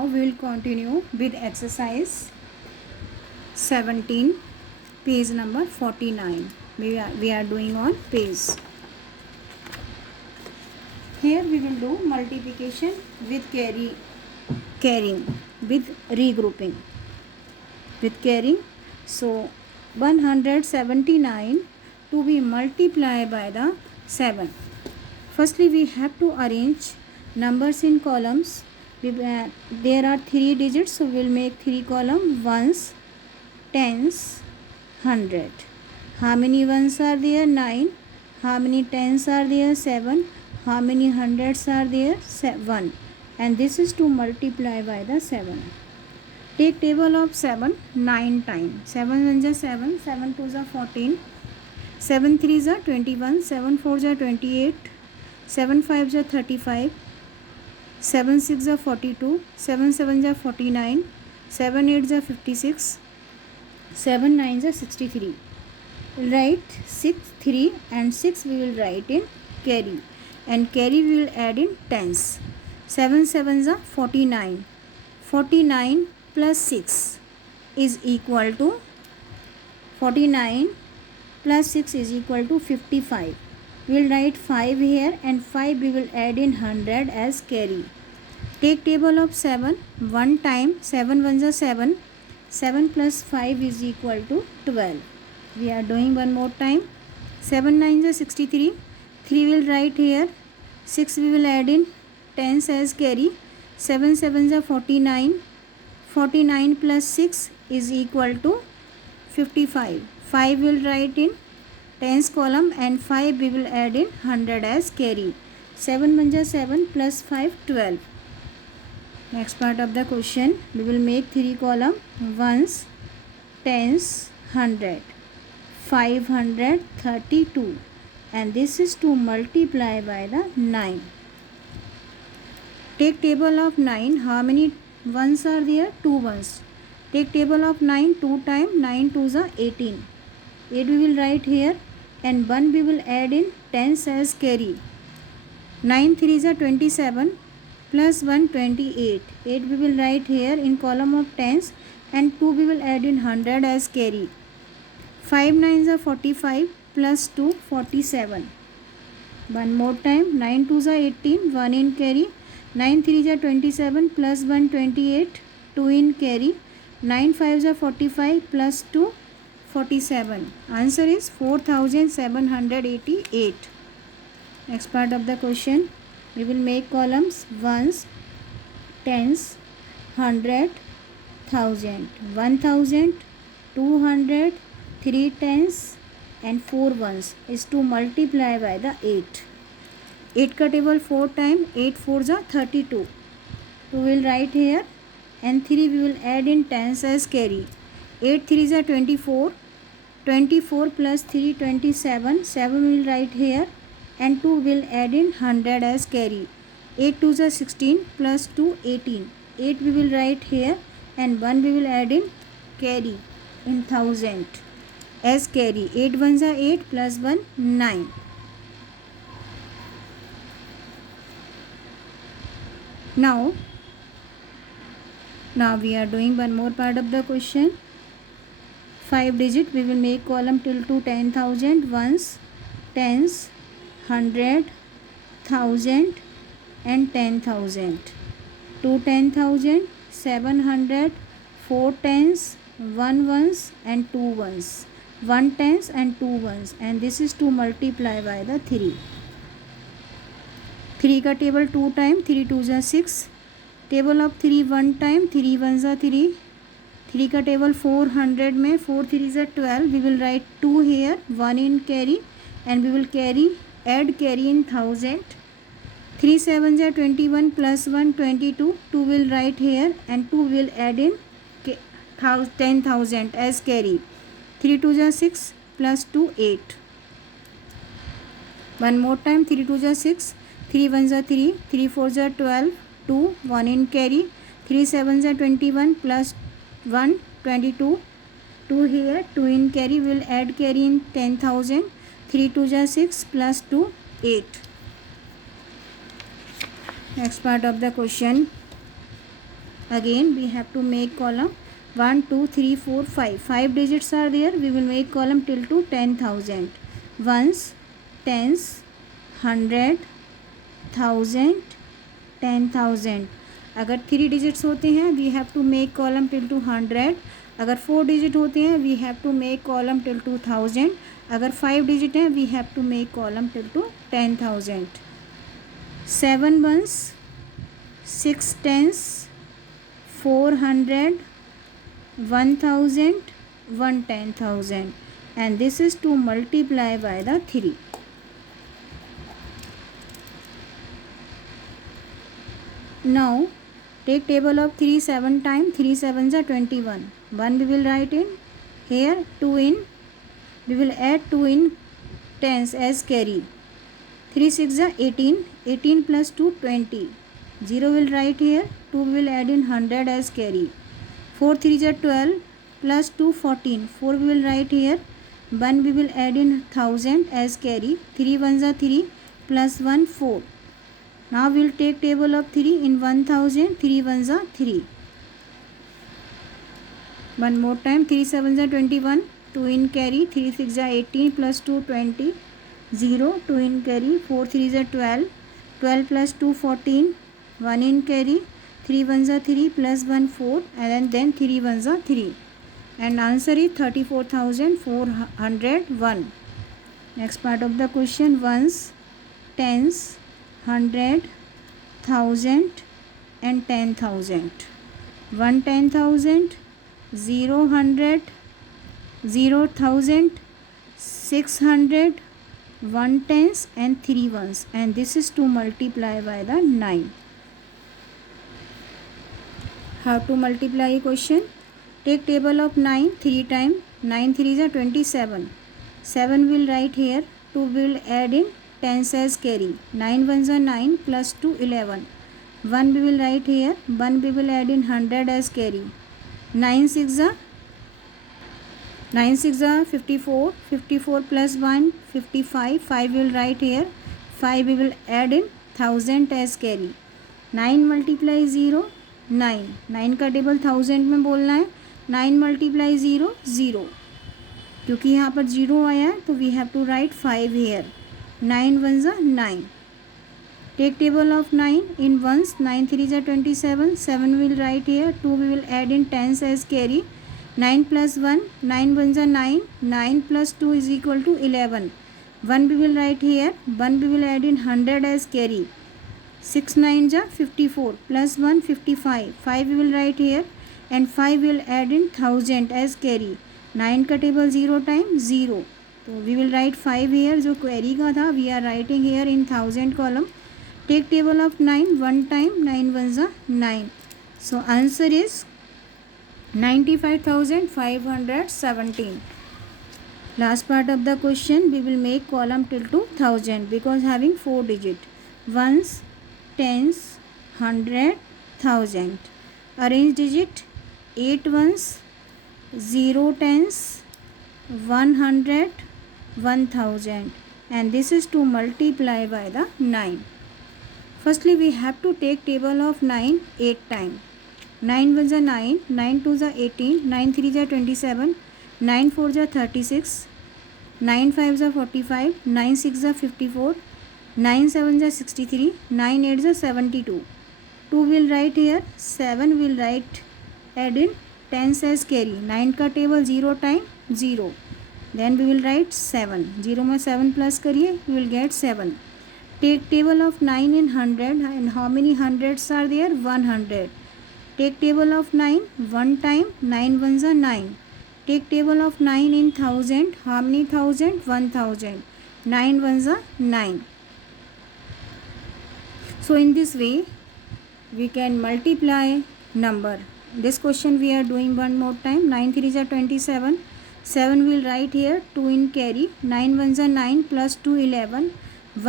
Now we will continue with exercise 17, page number 49. We are doing on page. Here we will do multiplication with carrying with regrouping with carrying. So 179 to be multiplied by the 7. Firstly, we have to arrange numbers in columns. There are 3 digits, so we will make 3 columns: ones, tens, 100. How many ones are there? 9. How many tens are there? 7. How many hundreds are there? 1. And this is to multiply by the 7. Take table of 7 9 times. 7 1 is 7, 7 2 is 14, 7 3 is 21, 7 4 is 28, 7 5 is 35, 7 6 is 42, 7 7 is 49, 7 8 is 56, 7 9 is 63. We'll write 6, 3 and 6 we will write in carry, and carry we will add in tens. 7 7 is 49. 49 plus 6 is equal to 49 plus 6 is equal to 55. We will write 5 here, and 5 we will add in 100 as carry. Take table of 7 1 time. 7 1 is 7. 7 plus 5 is equal to 12. We are doing one more time. 7 9 is 63. 3 will write here. 6 we will add in tens as carry. 7 7 is 49. 49 plus 6 is equal to 55. 5 will write in tens column, and 5 we will add in 100 as carry. 7 1 is 7 plus 5 12. Next part of the question, we will make 3 column: ones, tens, 100, 532, and this is to multiply by the 9. Take table of 9. How many ones are there? 2 ones. Take table of 9 2 times. 9 2 is 18. 8 we will write here, and 1 we will add in tens as carry. 9 3 is 27 plus 1 28. 8 we will write here in column of tens, and 2 we will add in 100 as carry. 5 9 is 45 plus 2 47. One more time. 9 2 is 18. 1 in carry. 9 3 is 27 plus 1 28. 2 in carry. 9 5 is 45 plus 2 47. Answer is 4788. Next part of the question, we will make columns: ones, tens, 100, 1000, 1000, 200, 3 tens and 4 ones is to multiply by the 8. 8 का table 4 times. 8 4 is 32. 2 will write here, and 3 we will add in tens as carry. 8 3 is 24. 24 plus 3 27. 7 will write here, and 2 will add in 100 as carry. 8 2 is 16 plus 2 18. 8 we will write here, and 1 we will add in carry in 1000 as carry. 8 1 is 8 plus 1 9. Now we are doing one more part of the question. 5 digit we will make column till to 10,000. Ones, tens, 100, 1000 and 10,000. 2 10,000, 700, 4 tens, 1 ones and 2 ones. 1 tens and 2 ones, and this is to multiply by the 3. 3 का table 2 times. 3 2 is 6. Table of 3 1 time. 3 1 is 3. 3 का table 400 में 4 3 is 12. We will write 2 here, 1 in carry, and we will add carry in 1000. 3 7 is 21 plus 1 22. 2 will write here, and 2 will add in 10,000 as carry. 3 2 is 6 plus 2 8. One more time. 3 2 is 6. 3 1 is 3. 3 4 is 12. 2 1 in carry. 3 7 is 21 plus 1 22. 2 here. 2 in carry. We will add carry in 10,000. 3 2 is 6 plus 2 8. Next part of the question, Again we have to make column 1 2 3 4 5. 5 digits are there. We will make column till to 10,000. Ones, tens, 100, 1000, 10,000. अगर 3 digits होते हैं we have to make column till to 100. अगर 4 digit होते हैं we have to make column till to 1000. अगर 5 digit हैं we have to make column till to 10,000. 7 ones, 6 tens, 400, 1000, 10,000, and this is to multiply by the 3. Now take table of 3 7 times. 3 7s are 21. 1 we will write in here, 2 in, we will add 2 in tens as carry. 3 6 are 18. 18 plus 2 20. 0 will write here, 2 will add in 100 as carry. 4 3 are 12 plus 2 14. 4 we will write here, 1 we will add in 1000 as carry. 3 1s are 3 plus 1 4. Now we will take table of 3 in 1000. 3 1s are 3. One more time, 3 7s are 21. 2 in carry. 3 6 are 18 plus 2 20. 0. 2 in carry. 4 3s are 12. 12 plus 2 14. 1 in carry. 3 1s are 3 plus 1 4, and then 3 1s are 3, and answer is 34,401. Next part of the question, ones, tens, 100, 1000 and 10,000. 1 10,000, 0 100, 0 1000, 600, 1 tens and 3 ones, and this is to multiply by the 9. How to multiply a question? Take table of 9 3 times. 9 3s are 27. 7 will write here. 2 will add in tens as carry. 9 1s are 9 plus 2 11. 1 we will write here. 1 we will add in 100 as carry. 9 6 are 54. 54 plus 1 55. 5 will write here. 5 we will add in 1000 as carry. 9 multiply 0 9. 9 का table 1000 में बोलना है. 9 multiply 0 0. क्योंकि यहाँ पर 0 आया है तो we have to write 5 here. 9 1s are 9. Take table of 9 in ones. 9 3s are 27. 7 will write here. 2 we will add in tens as carry. 9 plus 1. 9 1s are 9. 9 plus 2 is equal to 11. 1 we will write here. 1 we will add in 100 as carry. 6 9s are 54 plus 1 55. 5 we will write here, and 5 will add in 1000 as carry. 9 का table 0 time 0, तो we will write 5 here. जो query का था we are writing here in 1000 column. Take table of 9 1 time. 9 1s are 9. So answer is 95,517. Last part of the question, we will make column till to 1000 because having 4 digit. Ones, tens, 100, 1000. Arrange digit: 8 ones, 0 tens, 100, 1000, and this is to multiply by the 9. Firstly we have to take table of 9 8 times. 9 1s are 9. 9 2s are 18. 9 3s are 27. 9 4s are 36. 9 5s are 45. 9 6s are 54. 9 7s are 63. 9 8s are 72. 2 will write here. 7 will write add in tens as carry. 9 का table 0 time 0. Then we will write 7. 0 में 7 plus करिए, you will get 7. Take table of 9 in 100, and how many hundreds are there? 100. Take table of 9 1 time. 9 1s are 9. Take table of 9 in 1000. How many thousand? 1000. 9 1s are 9. So in this way we can multiply number. This question we are doing one more time. 9 3s are 27. 7 will write here. 2 in carry. 9 1s are 9 plus 2 11.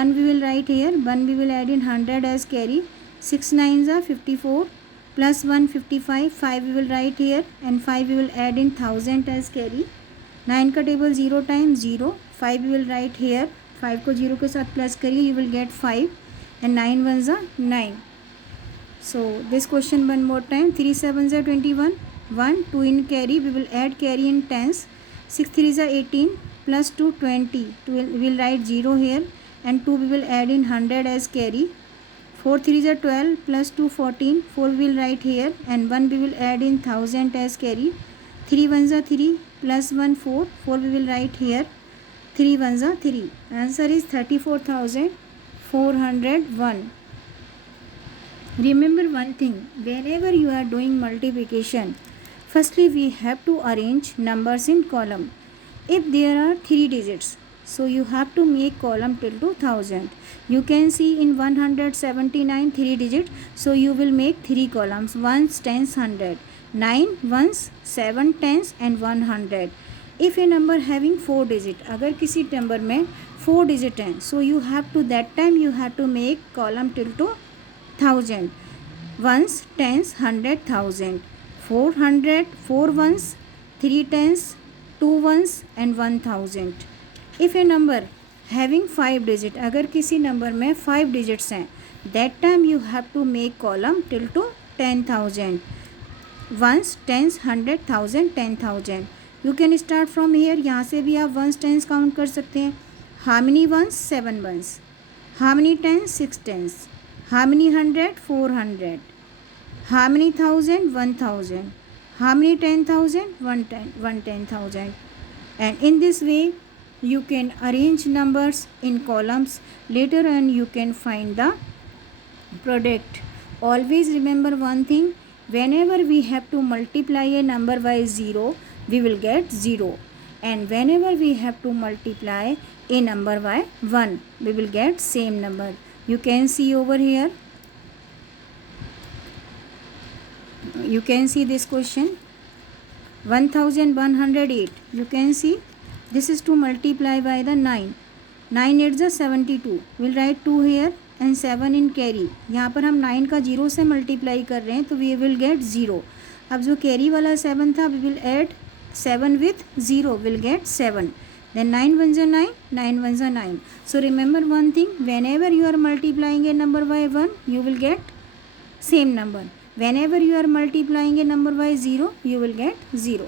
1 we will write here. 1 we will add in 100 as carry. 6 9s are 54 plus 1 55. 5 we will write here, and 5 we will add in 1000 as carry. 9 का table 0 time 0. 5 we will write here. 5 को 0 के साथ plus करिए, you will get 5, and 9 1s are 9. So this question one more time. 3 7s are 21. 1 2 in carry. We will add carry in tens. 6 3s are 18 plus 2 20. We will write 0 here, and 2 we will add in 100 as carry. 4 3s are 12 plus 2 14. 4 we will write here, and 1 we will add in 1000 as carry. 3 1s are 3 plus 1 4. 4 we will write here. 3 1s are 3. Answer is 34,401. Remember one thing, whenever you are doing multiplication, firstly we have to arrange numbers in column. If there are 3 digits, so you have to make column till to 1000. You can see in 179 3 digits, so you will make 3 columns, ones, tens, 100, 9 ones, 7 tens and 100. If a number having 4 digit, अगर किसी number में 4 digit हैं, so you have to that time you have to make column till to 1000. Ones, tens, 100, 1000. 400, 4 ones, 3 tens, 2 ones and 1000. If a number having 5 digit, अगर किसी number में 5 digits हैं, that time you have to make column till to 10,000. Ones, tens, 100, 1000, 10,000. You can start from here. यहाँ से भी आप ones, tens count कर सकते हैं. How many ones? 7 ones. How many tens? 6 tens. How many 100? 400. How many 1000? 1000. How many 10,000? 10,000. And in this way you can arrange numbers in columns. Later on you can find the product. Always remember one thing, whenever we have to multiply a number by 0, we will get 0. And whenever we have to multiply a number by 1, we will get same number. You can see over here. You can see this question. 1108. You can see this is to multiply by the 9. 9 8 is 72. We'll write 2 here and 7 in carry. यहाँ पर हम 9 का 0 से multiply कर रहे हैं, तो we will get 0. अब जो carry वाला 7 था, we will add 7 with 0. We'll get 7. Then 9 ones are 9, 9 ones are 9. So remember one thing, whenever you are multiplying a number by 1, you will get same number. Whenever you are multiplying a number by 0, you will get 0.